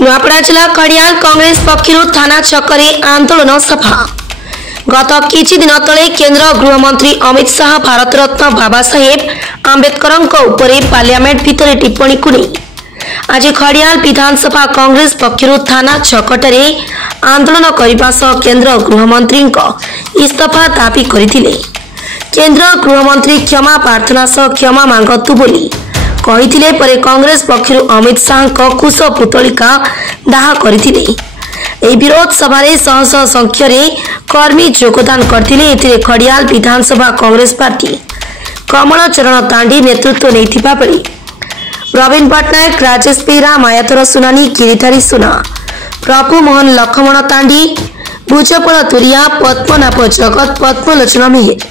नुआपड़ा जिला खड़ियाल कांग्रेस पक्षर थाना छकरे आंदोलन सभा। गत किछि दिन तले केंद्र गृहमंत्री अमित शाह भारत रत्न बाबा साहेब आंबेडकर पार्लियामेंट भितर टिप्पणी को नहीं आज खड़ियाल विधानसभा कांग्रेस पक्षर थाना छकटरे आंदोलन करने सह केंद्र गृहमंत्री इस्तीफा दाबी करथिले। केंद्र गृहमंत्री क्षमा प्रार्थना सह क्षमा मांगतु बोली कहिथिले परे कांग्रेस पक्षर अमित शाह कुश पुतलिका दाह करथिले। ए विरोध सभारे शह शह संख्यारे कर्मी योगदान करथिले। एथिरे खड़ियाल विधानसभा कांग्रेस पार्टी कमल चरण तांडी नेतृत्व नैथिबा बेले प्रवीण पट्टनायक, राजेश पेरा, मायाधर सुनानी, गिरिधारी सुना, प्रभु मोहन लक्ष्मण तांडी, भुजपल तुरिया, पद्मनाभ जगत, पद्मलोचन मेहर,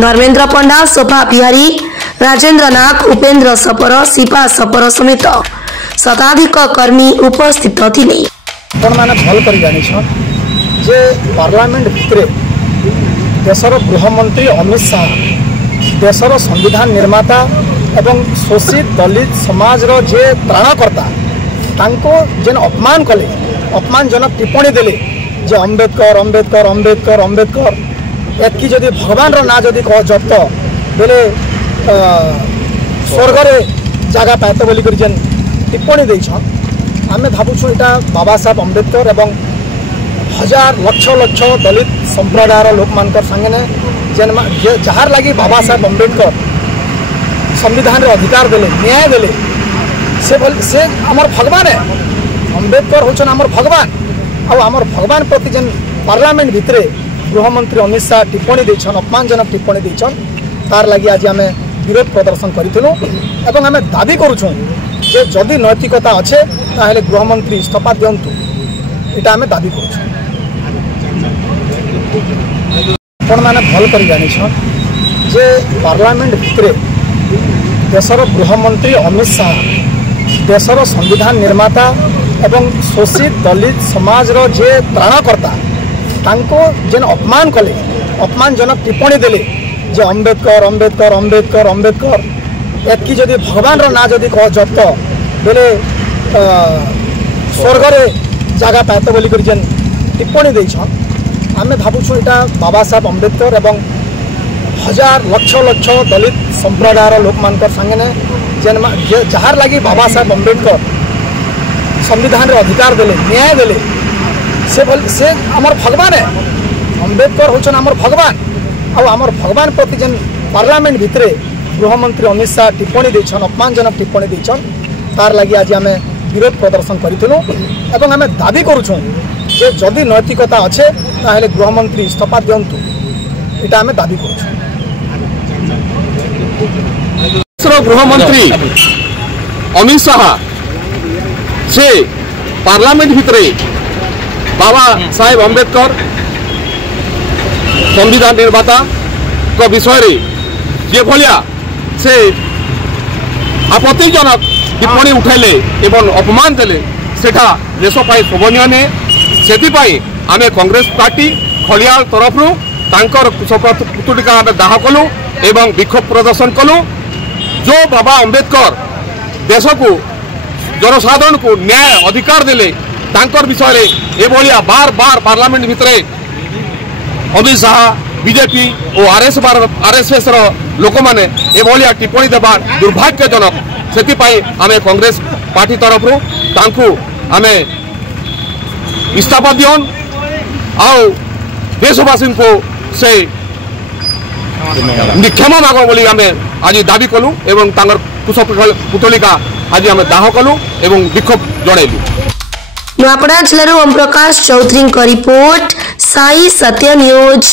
धर्मेन्द्र पंडा, शोभा बिहारी, राजेन्द्र नाग, उपेन्द्र सपर, शिपा सपर समेत शताधिक कर्मी उपस्थित थिले। भल कर जे पार्लियामेंट भितर देशर गृहमंत्री अमित शाह देशर संविधान निर्माता एवं शोषित दलित समाज रो जे त्राणकर्ता तांको जेन अपमान कले, अपमानजनक टिप्पणी देले जे अंबेडकर अंबेडकर अंबेडकर अंबेडकर एतकी जदि भगवान रो ना जदि कह जप्त बेले स्वर्ग रे जगह पाएत बोली कर जेन टिप्पणी देछन आमे भाबुछु एटा बाबा साहेब अंबेडकर एवं हजार लक्ष लक्ष दलित संप्रदायर लोक मानकर संगे जेन जहार लगी बाबा साहेब अंबेडकर संविधान रे अधिकार देले, न्याय देले, से आमर भगवान है। अंबेडकर होचन आमर भगवान आ आमर भगवान प्रति जेन पार्लियामेंट भितरे गृहमंत्री अमित शाह टिप्पणी देछन, अपमानजनक टिप्पणी देछन, तार लगी आज आमे विरोध प्रदर्शन करिथिलु एवं आमे दाबी करूछु जे जदि नैतिकता अच्छे ताहेले गृहमंत्री इस्तीफा दियंतु, एटा आमे दाबी करूछु। आपण माने भल कर जे पार्लियामेंट भितरे देशर गृहमंत्री अमित शाह देशर संविधान निर्माता एवं शोषित दलित समाज रो जे त्राणकर्ता तांको जेन अपमान कले, अपमानजनक टिप्पणी देले जे अंबेडकर अंबेडकर अंबेडकर अंबेडकर एतकी जदि भगवान रो ना जदि कह जप्त बेले स्वर्ग रे जगह पाएत बोली कर जेन टिप्पणी देछन आमे भाबुछु एटा बाबा साहेब अंबेडकर एवं हजार लक्ष लक्ष दलित संप्रदायर लोक मानकर संगे जेन जहार लगी बाबा साहेब अंबेडकर संविधान रे अधिकार देले, न्याय देले, से आमर भगवान है। अंबेडकर होचन आमर भगवान आ आमर भगवान प्रति जेन पार्लियामेंट भितरे गृहमंत्री अमित शाह टिप्पणी देछन, अपमानजनक टिप्पणी देछन, तार लगी आज आमे विरोध प्रदर्शन करिथिलु एवं आमे दाबी करूछु जे जदि नैतिकता अच्छे ताहेले गृहमंत्री इस्तीफा दियंतु, एटा आमे दाबी करूछु। गृहमंत्री अमित शाह से पार्लियामेंट भितरे बाबा साहेब अंबेडकर संविधान निर्माता को विषय रे जे भलिया से आपत्तिजनक टिप्पणी उठाइले एवं अपमान देले सेठा देश पाई शोभनीय ने सेति आमे कांग्रेस पार्टी खड़ियाल तरफ तांकर पुतलिका आमे दाह कलु एवं विक्षोभ प्रदर्शन कलु। जो बाबा अंबेडकर देश को जनसाधारण को न्याय अधिकार देले तांकर विषय रे ए भलिया बार बार पार्लियामेंट भितरे अमित शाह बीजेपी और आरएसएस रो लोक माने ए भलिया टिप्पणी देवा दुर्भाग्यजनक। सेति पई आमे कांग्रेस पार्टी तरफ तांकु आमे इस्तीफा दियन आउ देशवासी को से क्षमा माग बोली आमे आज दाबी कलु एवं तांगर कुश पुतलिका आज आमे दाह कलु एवं विक्षोभ जणाइलु। नुआपड़ा जिलार ओम प्रकाश चौधरी रिपोर्ट, साई सत्य न्यूज।